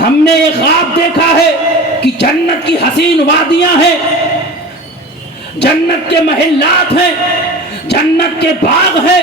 ہم نے یہ خواب دیکھا ہے کہ جنت کی حسین وادیاں ہیں، جنت کے محلات ہیں، جنت کے باغ ہیں،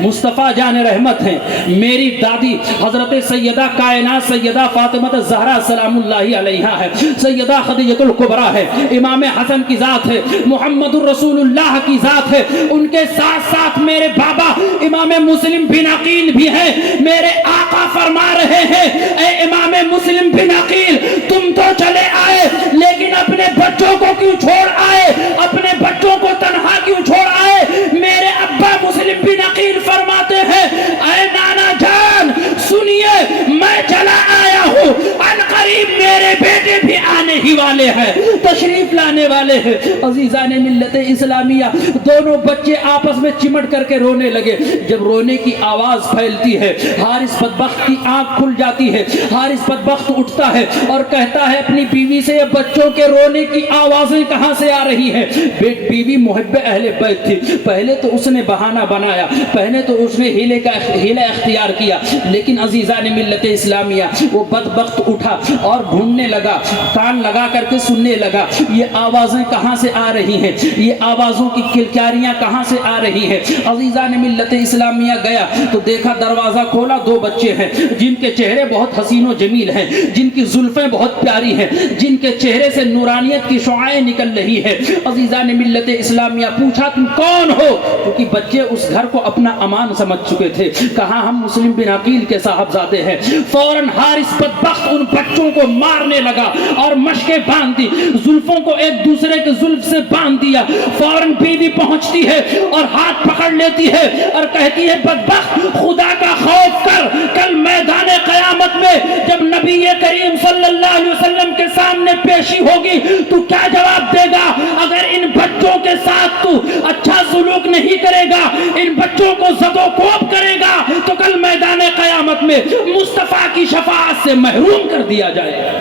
مصطفیٰ جان رحمت ہیں۔ میری دادی حضرت سیدہ کائنات سیدہ فاطمہ الزہرا سلام اللہ علیہا ہے، سیدہ خدیجہ الکبریٰ ہے، امام حسن کی ذات ہے، محمد الرسول اللہ کی ذات ہے، ان کے ساتھ ساتھ میرے بابا امام مسلم بن عقیل بھی ہیں۔ میرے آقا فرما رہے ہیں، اے امام مسلم بن عقیل، تم تو چلے آئے لیکن اپنے بچوں کو کیوں چھوڑ آئے، اپنے بچوں کو تنہا کیوں چھوڑ آئے؟ میرے ابا مسلم بن عقیل فرماتے ہیں، اے نانا جان سنیے، میں چلا آیا ہوں، ان قریب میرے بیٹے بھی آنے ہی والے ہیں، تشریف لانے والے ہیں۔ عزیزان ملت اسلامیہ، دونوں بچے آپس میں چمٹ کر کے رونے لگے۔ جب رونے کی آواز پھیلتی ہے، حارث بدبخت کی آنکھ کھل جاتی ہے، حارث بدبخت اٹھتا ہے اور کہتا ہے اپنی بیوی سے، یہ بچوں کے رونے کی آوازیں کہاں سے آ رہی ہیں؟ بیوی محب اہل بیت تھی، پہلے تو اس نے بہانہ بنایا، پہلے تو اس نے ہیلہ اختیار کیا، لیکن عزیزان ملت اسلامیہ وہ بدبخت اٹھا اور ڈھونڈنے لگا، کان لگا کر کے سننے لگا، یہ آوازیں کہاں سے آ رہی ہیں، یہ آوازوں کی کلکاریاں کہاں سے آ رہی ہیں۔ عزیزان ملت اسلامیہ گیا تو دیکھا دروازہ کھولا، دو بچے ہیں جن کے چہرے بہت حسین و جمیل ہیں، جن کی زلفیں بہت پیاری ہیں، جن کے چہرے سے نورانیت کی شعاعیں نکل رہی ہے۔ عزیزان ملت اسلامیہ پوچھا تم کون ہو؟ کیونکہ بچے اس گھر کو اپنا امان سمجھ چکے تھے، کہا ہم مسلم بن عقیل کے صاحبزادے ہیں۔ فوراً حارث بدبخت ان بچوں کو مارنے لگا اور مشقیں باندھ دی، زلفوں کو ایک دوسرے کے زلف سے باندھ دیا۔ فوراً بیوی پہنچتی ہے اور ہاتھ پکڑ لیتی ہے اور کہتی ہے بدبخت خدا کا خوف کر، کل میدان قیامت میں جب نبی کریم صلی اللہ علیہ وسلم کے سامنے پیشی ہوگی تو کیا جواب دے گا؟ اگر ان بچوں کے ساتھ تو اچھا سلوک نہیں کرے گا، ان بچوں کو زد و کوب کرے گا تو کل میدان قیامت میں مصطفیٰ کی شفاعت سے محروم کر دیا جائے گا۔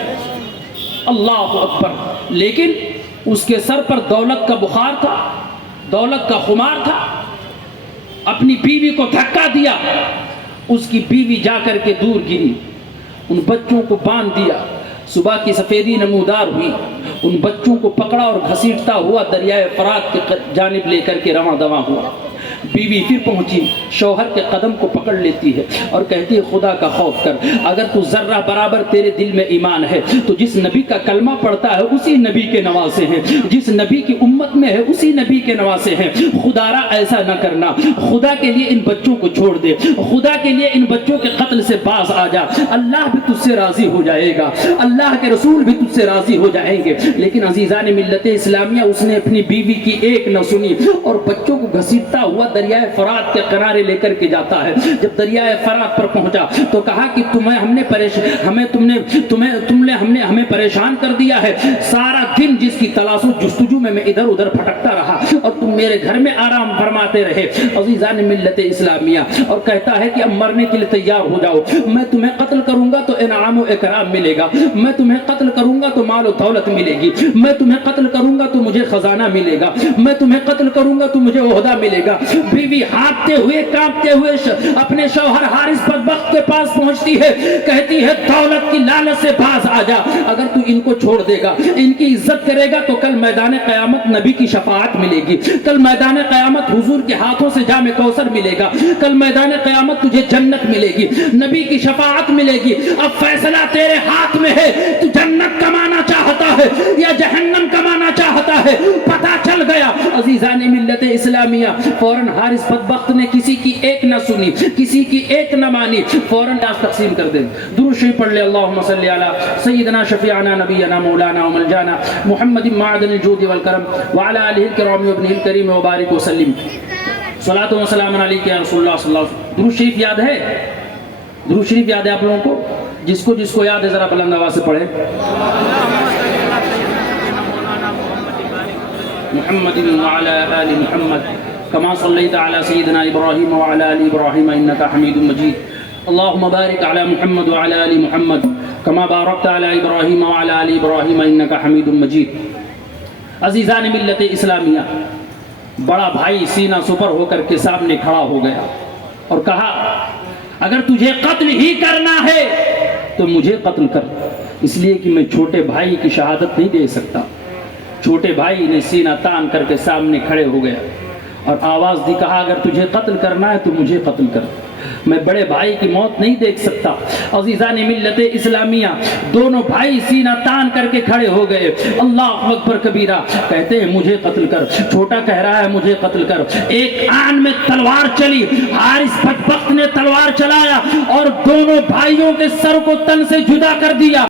اللہ اکبر۔ لیکن اس کے سر پر دولت کا بخار تھا، دولت کا خمار تھا، اپنی بیوی کو دھکا دیا، اس کی بیوی جا کر کے دور گری، ان بچوں کو باندھ دیا، صبح کی سفیدی نمودار ہوئی، ان بچوں کو پکڑا اور گھسیٹتا ہوا دریائے فرات کی جانب لے کر کے رواں دواں ہوا۔ بیوی پھر پہنچی، شوہر کے قدم کو پکڑ لیتی ہے اور کہتی ہے خدا کا خوف کر، اگر تو ذرہ برابر تیرے دل میں ایمان ہے تو جس نبی کا کلمہ پڑھتا ہے اسی نبی کے نواسے ہیں، جس نبی کی امت میں ہے اسی نبی کے نواسے ہیں، خدا را ایسا نہ کرنا، خدا کے لیے ان بچوں کو چھوڑ دے، خدا کے لیے ان بچوں کے قتل سے باز آ جا، اللہ بھی تجھ سے راضی ہو جائے گا، اللہ کے رسول بھی تجھ سے راضی ہو جائیں گے۔ لیکن عزیزان ملت اسلامیہ، اس نے اپنی بیوی کی ایک نہ سنی اور بچوں کو گھسیٹتا ہوا دریائے فرات کے کنارے لے کر کے جاتا ہے۔ جب دریائے فرات پر پہنچا تو کہا کہ ہمیں پریشان کر دیا ہے، سارا دن جس کی تلاش و جستجو میں ادھر ادھر بھٹکتا رہا اور تم میرے گھر میں آرام فرماتے رہے۔ عزیزان ملت اسلامیہ، اور کہتا ہے کہ اب مرنے کے لیے تیار ہو جاؤ، میں تمہیں قتل کروں گا تو انعام و اکرام ملے گا، میں تمہیں قتل کروں گا تو مال و دولت ملے گی، میں تمہیں قتل کروں گا تو مجھے خزانہ ملے گا، میں تمہیں قتل کروں گا تو مجھے عہدہ ملے گا۔ بیوی ہانپتے ہوئے کانپتے ہوئے اپنے شوہر حارث بدبخت کے پاس پہنچتی ہے، کہتی ہے دولت کی لالچ سے باز آ جا، اگر تو ان کو چھوڑ دے گا، ان کی عزت کرے گا تو کل میدان قیامت نبی کی شفاعت ملے گی، کل میدان قیامت حضور کے ہاتھوں سے جام کوثر ملے گا، کل میدان قیامت تجھے جنت ملے گی، نبی کی شفاعت ملے گی۔ اب فیصلہ تیرے ہاتھ میں ہے، تو جنت کمانا چاہتا ہے یا جہنم کمانا چاہتا ہے، پتہ چل گیا۔ عزیزان ملت اسلامیہ، فوراً حارث بدبخت نے کسی کی ایک نہ سنی، کسی کی ایک نہ مانی، فوراً تقسیم کر دیں۔ درود شریف پڑھ لے، اللہم صلی علی سیدنا شفیعنا نبینا مولانا وملجانا محمد معدن الجود والکرم وعلی آلہ الکرام وابنہ الکریم وبارک وسلم، صلاۃ و سلام علیک یا رسول اللہ صلی اللہ علیہ وسلم۔ درود شریف یاد ہے؟ درود شریف یاد ہے آپ لوگوں کو؟ جس کو یاد ہے ذرا بلند آواز سے پڑھیں۔ محمد وعلی آل محمد کما صلیت علی سیدنا ابراہیم وعلی آل ابراہیم انک حمید مجید، اللہم بارک علی محمد وعلی آل محمد کما بارکت علی ابراہیم وعلی آل ابراہیم انک حمید مجید۔ عزیزان ملت اسلامیہ، بڑا بھائی سینہ سپر ہو کر کے سامنے کھڑا ہو گیا اور کہا اگر تجھے قتل ہی کرنا ہے تو مجھے قتل کر، اس لیے کہ میں چھوٹے بھائی کی شہادت نہیں دے سکتا. چھوٹے بھائی نے سینہ تان کر کے سامنے کھڑے ہو گیا اور آواز دی, کہا اگر تجھے قتل کرنا ہے تو مجھے قتل کر, میں بڑے بھائی کی موت نہیں دیکھ سکتا. عزیزان ملت اسلامیہ, دونوں بھائی سینہ تان کر کے کھڑے ہو گئے. اللہ اکبر کبیرہ, کہتے ہیں مجھے قتل کر. چھوٹا کہہ رہا ہے مجھے قتل کر. ایک آن میں تلوار چلی, حارث بدبخت نے تلوار چلایا اور دونوں بھائیوں کے سر کو تن سے جدا کر دیا.